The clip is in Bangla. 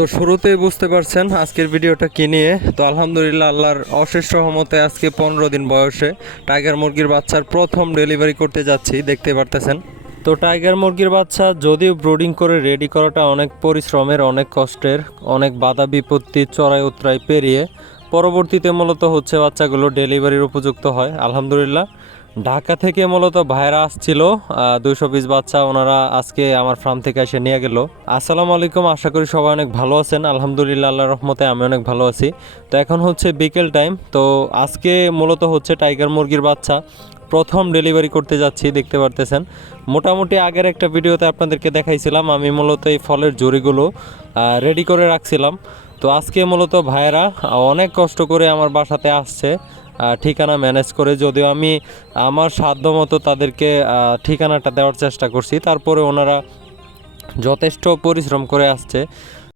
তো শুরুতেই বুঝতে পারছেন আজকের ভিডিওটা কি নিয়ে। তো আলহামদুলিল্লাহ আল্লাহর অশেষ রহমতে আজকে 15 দিন বয়সে টাইগার মুরগির বাচ্চার প্রথম ডেলিভারি করতে যাচ্ছি, দেখতে পারতেছেন। তো টাইগার মুরগির বাচ্চা যদিও ব্রুডিং করে রেডি করাটা অনেক পরিশ্রমের, অনেক কষ্টের, অনেক বাধা বিপত্তি চড়াই উতরাই পেরিয়ে পরবর্তীতে মূলত হচ্ছে বাচ্চাগুলো ডেলিভারির উপযুক্ত হয় আলহামদুলিল্লাহ। ঢাকা থেকে মূলত ভাইরা আসছিল 200 পিস বাচ্চা, ওনারা আজকে আমার ফার্ম থেকে এসে নিয়ে গেল। আসসালামু আলাইকুম, আশা করি সবাই অনেক ভালো আছেন। আলহামদুলিল্লাহ আল্লাহর রহমতে আমি অনেক ভালো আছি। তো এখন হচ্ছে বিকেল টাইম, তো আজকে মূলত হচ্ছে টাইগার মুরগির বাচ্চা প্রথম ডেলিভারি করতে যাচ্ছি, দেখতে পারতেছেন। মোটামুটি আগের একটা ভিডিওতে আপনাদেরকে দেখাইছিলাম আমি মূলত এই ফলের জুড়িগুলো রেডি করে রাখছিলাম। তো আজকে মূলত ভাইয়েরা অনেক কষ্ট করে আমার বাসাতে আসছে ঠিকানা ম্যানেজ করে, যদিও আমি আমার সাধ্যমতো তাদেরকে ঠিকানাটা দেওয়ার চেষ্টা করছি, তারপরে ওনারা যথেষ্ট পরিশ্রম করে আসছে।